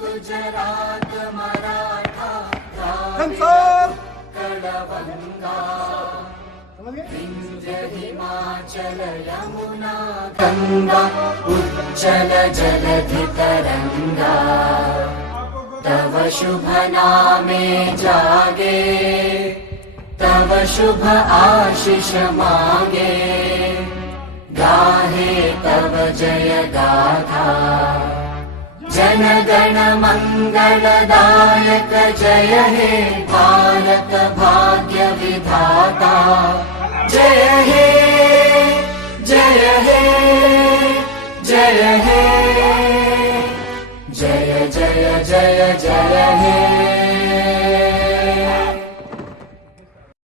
गुजरात मराठा विंध्य हिमाचल यमुना गंगा उज्जल जलधि तरंगा तव शुभ नामे जागे तव शुभ आशीष मांगे गाहे तव जय गाथा जन गण मंगलदायक जय हे भारत भाग्य